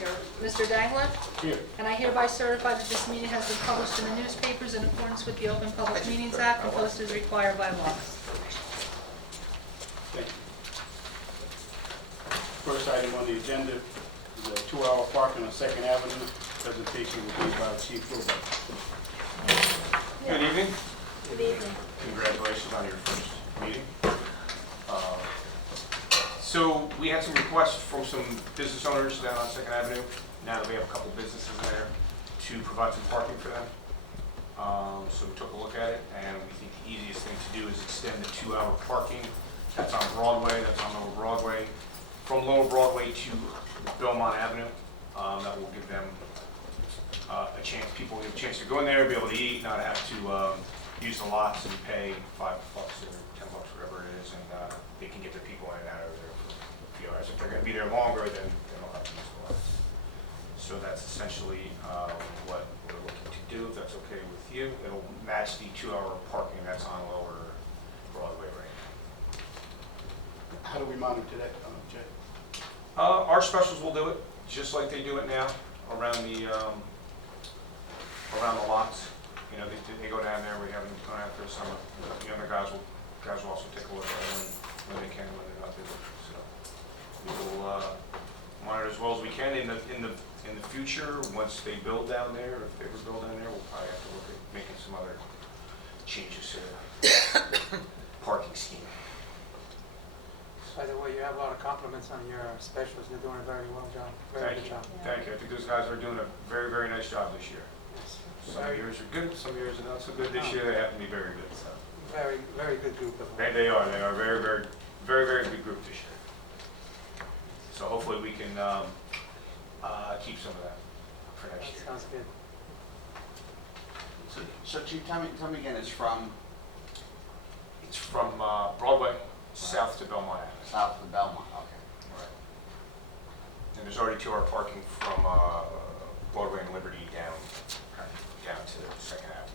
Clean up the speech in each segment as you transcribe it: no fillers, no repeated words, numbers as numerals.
Here. Mr. Dangler? Here. And I hereby certify that this meeting has been published in the newspapers in accordance with the Open Public Meetings Act and posted as required by law. Thank you. First item on the agenda is a 2-hour parking on Second Avenue. Presentation will be by Chief Ruben. Good evening. Good evening. Congratulations on your first meeting. So we had some requests from some business owners down on Second Avenue, now that we have a couple businesses there, to provide some parking for them. So we took a look at it, and we think the easiest thing to do is extend the 2-hour parking. That's on Broadway, that's on Lower Broadway, from Lower Broadway to Belmont Avenue. That will give them a chance, people will get a chance to go in there, be able to eat, not have to use the lots and pay $5 or $10, whatever it is, and they can get their people in and out of there for a few hours. If they're going to be there longer, then they'll have to use the lots. So that's essentially what we're looking to do, if that's okay with you. It'll match the 2-hour parking that's on Lower Broadway right now. How do we monitor that, Jay? Our specials will do it, just like they do it now, around the lots. You know, they go down there, we have them going out for the summer. The younger guys will also take a look at it when they can, when they're not busy. So we will monitor as well as we can in the future. Once they build down there, if they ever build down there, we'll probably have to look at making some other changes to the parking scheme. By the way, you have a lot of compliments on your specials. You're doing a very well job. Very Thank good you. job. Thank you. I think those guys are doing a very, very nice job this year. Yes. Some years are good, some years are not so good. This year they happen to be very good. So Very, very good group of them. they are a very, very, very, very good group this year. So hopefully we can keep some of that for That next year. sounds good. So Chief, tell me again, it's from It's from Broadway south to Belmont Avenue. south of Belmont, okay. Right. And there's already 2-hour parking from Broadway and Liberty down to Second Avenue.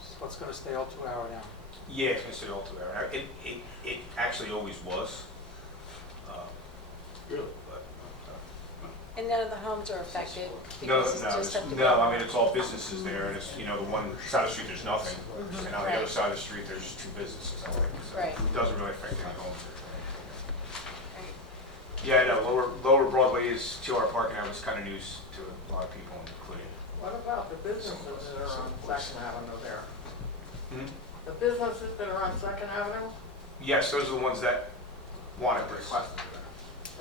So it's going to stay all 2 hour now. Yeah, it's considered all 2 hour. It actually always was. Really? But, And none of the homes are affected? No, because it's just up to no, I Belmont? mean, it's all businesses there, and it's, you know, the one side of the street, there's nothing, and on the other Right. side of the street, there's 2 businesses, I think. So Right. it doesn't really affect any homes. Right. Yeah, I know, Lower Broadway is 2-hour parking, that was kind of news to a lot of people, including. What about the businesses that are on Second Avenue there? Hmm? The businesses that are on Second Avenue, Yes, those are the ones that wanted this.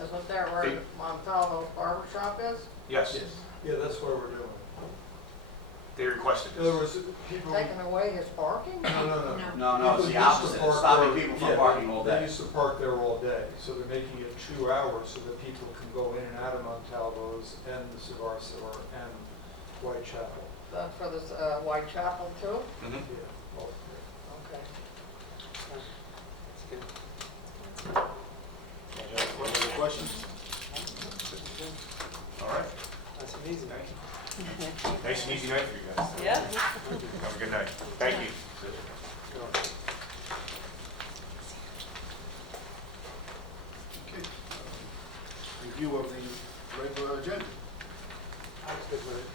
isn't there where Montalvo Barber Shop is? Yes, Yeah, that's what we're doing. they requested In other this. words, people, Taking away his parking? no. No, it's People the used to opposite, park it's stopping there- people from yeah, parking all They day. used to park there all day, so they're making it 2 hours so that people can go in and out of Montalvo's and the Cigar Store and Whitechapel. That's for this Whitechapel too? Mhm. Yeah, both there. Okay. That's good. Any other questions? All right, That's an easy night. nice and easy night for you guys. Yeah. Have a good night. Thank you. Okay. Review of the regular agenda. I was good with it.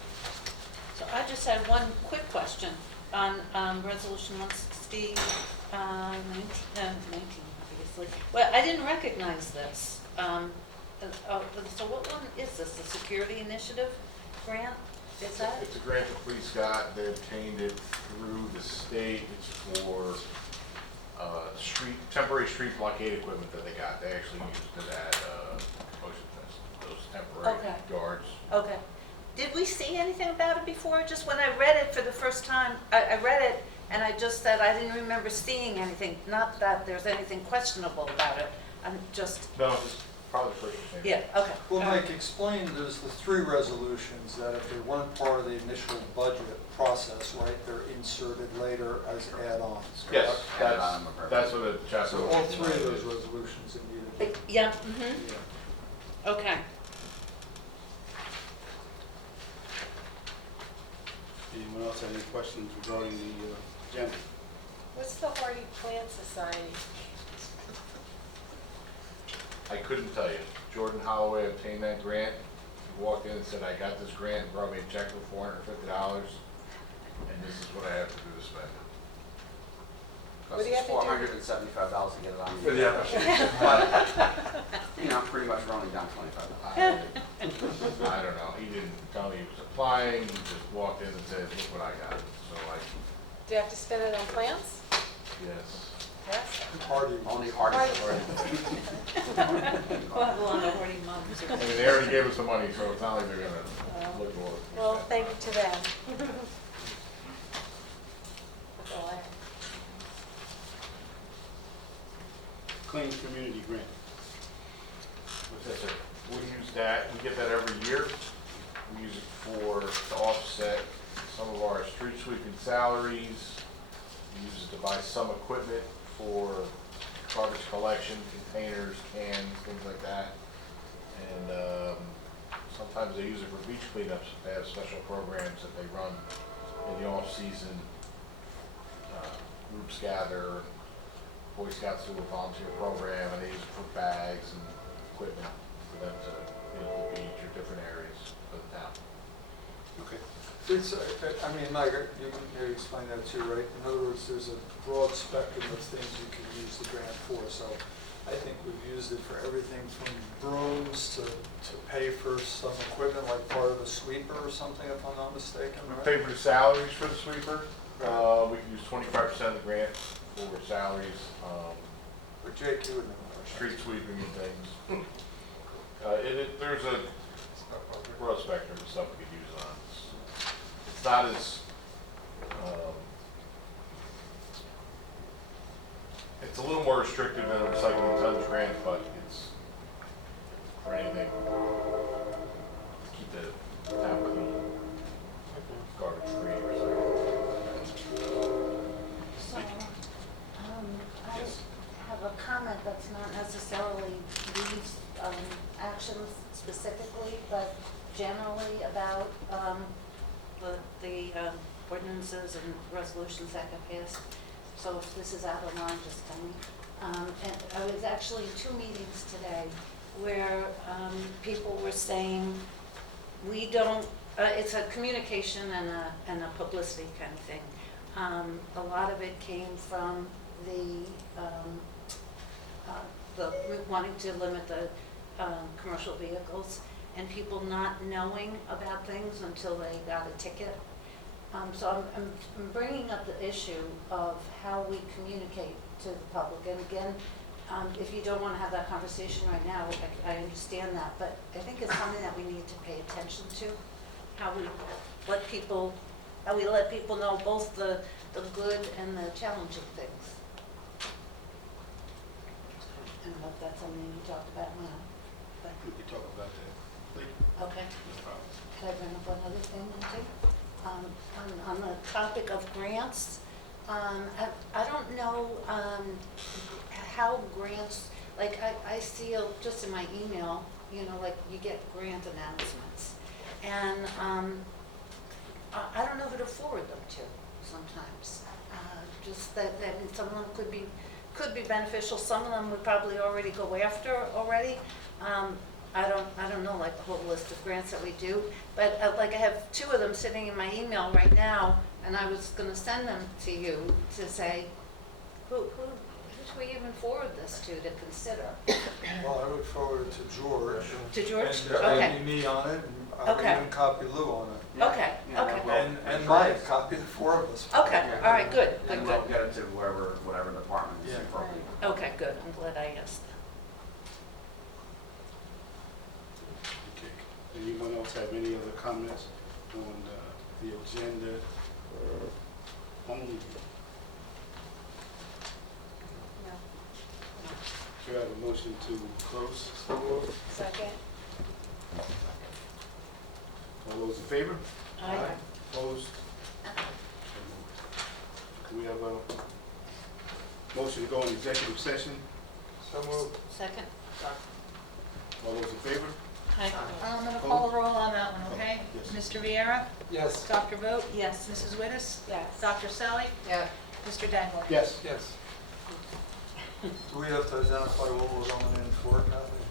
So I just had one quick question on Resolution 160, 19, obviously. Well, I didn't recognize this. So what one is this, the Security Initiative grant? Is that? It's a grant the police got, they obtained it through the state, it's for temporary street blockade equipment that they got. They actually used it at motion test, those temporary Okay. guards. Okay. Did we see anything about it before? Just when I read it for the first time, I read it and I just said I didn't remember seeing anything. Not that there's anything questionable about it. I'm just, No, it's probably the first thing. yeah, okay. Well, All right. Mike, explain, there's the 3 resolutions that if they weren't part of the initial budget process, right, they're inserted later as add-ons. Yes, Add on them, that's what the chapter. So all 3 of those resolutions are needed. Yeah, Yeah. okay. Anyone else have any questions regarding the agenda? What's the Hardy Plant Society? I couldn't tell you. Jordan Holloway obtained that grant He walked in and said, I got this grant, and brought me a check for $450, and this is what I have to do to spend it. What do you have to do? $475 to get it on. For the application. But, you know, pretty much we're only down $25. I don't know, he didn't tell me he was applying, he just walked in and said, look what I got. So Do you have to spend it on plants? yes. Yes. Hardy. Only hard. We'll have a lot of horny mums. I mean, they already gave us the money, so it's not like they're gonna look for it. Well, thank you to them. That's all I have. Clean Community Grant. What's that, sir? We use that, we get that every year. We use it to offset some of our street sweeping salaries. We use it to buy some equipment for garbage collection, containers, cans, things like that. And sometimes they use it for beach cleanups. They have special programs that they run in the off-season. Groups gather, Boy Scouts do a volunteer program, and they use it for bags and equipment for them to, the beach or different areas of the town. Okay. It's, I mean, Mike, you can maybe explain that too, right? In other words, there's a broad spectrum of things you can use the grant for, so I think we've used it for everything from brooms to pay for some equipment, like part of a sweeper or something, if I'm not mistaken, We right? pay for the salaries for the sweeper. We can use 25% of the grant for salaries, But Jake, you would know. street sweeping and things. There's a broad spectrum of stuff we could use on it. It's not as, it's a little more restrictive than a recycling tonnage grant, but it's for anything. Keep the town clean, garbage free, recycling. So, I have a comment that's not necessarily these actions specifically, but generally about the ordinances and resolutions that get passed. So if this is out of line, just tell me. And I was actually in 2 meetings today where people were saying, we don't, it's a communication and a publicity kind of thing. A lot of it came from the wanting to limit the commercial vehicles and people not knowing about things until they got a ticket. So I'm bringing up the issue of how we communicate to the public. And again, if you don't want to have that conversation right now, I understand that, but I think it's something that we need to pay attention to, how we let people know both the good and the challenging things. And I hope that's something you talked about now. But, We can talk about that later. okay, No problem. can I bring up one other thing then too? On the topic of grants, I don't know how grants, like I see just in my email, you know, like you get grant announcements. And I don't know who to forward them to sometimes. Just that some of them could be beneficial, some of them would probably already go after already. I don't know like the whole list of grants that we do, but like I have 2 of them sitting in my email right now, and I was gonna send them to you to say, who should we even forward this to consider? Well, I would forward it to George. To George? And Okay. maybe me on it, and I would Okay. even copy Lou on it. Yeah, Okay, yeah, okay. we'll- And Mike, copy the 4 of us. Okay, Yeah. all right, good, And good, we'll good. get it to whatever department is Yeah. appropriate. Okay, good, I'm glad I asked. Okay. Anyone else have any other comments on the agenda only? No. Do I have a motion to close? Second? All those in favor? Aye. Opposed? So moved. Do we have a motion to go in executive session? So moved. Second? All those in favor? Aye. I'm going to call a roll on that one, okay? Yes. Mr. Viera? Yes. Dr. Vogt? Yes. Mrs. Wittes? Yes. Dr. Sally? Yeah. Mr. Dangler? Yes. Yes. Do we have to identify what we're going in for, Kathy?